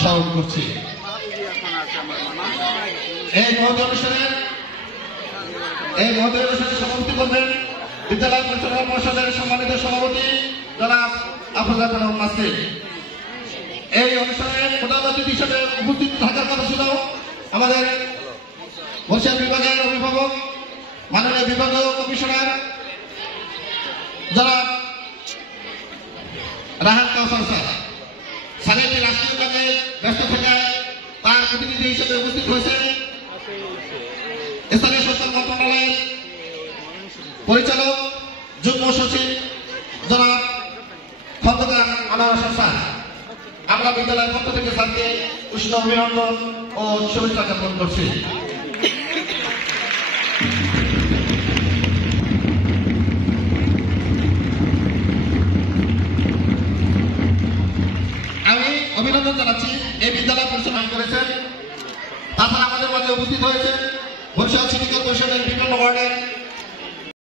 স্মরণ করছি। এই মহৎ অনুষ্ঠানে সভাপতি করবেন বিদ্যালয় পরিচালনা পরিষদের সম্মানিত সভাপতি জনাব আফরোজা খানম নাসির। এই অনুষ্ঠানে প্রধান অতিথি হিসেবে উপস্থিত থাকার কথা ছিল আমাদের বরিশাল বিভাগের অভিভাবক মাননীয় বিভাগীয় কমিশনার জনাব রাহাত কাউসার স্যার। স্যারের রাষ্ট্রীয় কাজে ব্যস্ত থাকায় তার প্রতিনিধি হিসেবে উপস্থিত হয়েছেন স্থানীয় সরকার মন্ত্রণালয়ের পরিচালক যুগ্ম সচিব জনাব খন্দকার আনোয়ার হোসেন স্যার। আমরা বিদ্যালয়ের পক্ষ থেকে স্যারকে উষ্ণ অভিনন্দন ও শুভেচ্ছা জ্ঞাপন করছি। আমি অভিনন্দন জানাচ্ছি এই বিদ্যালয় পরিচালনা করেছেন। তাছাড়া আমাদের মাঝে উপস্থিত হয়েছে বরিশাল সিটি কর্পোরেশনের বিভিন্ন ওয়ার্ডের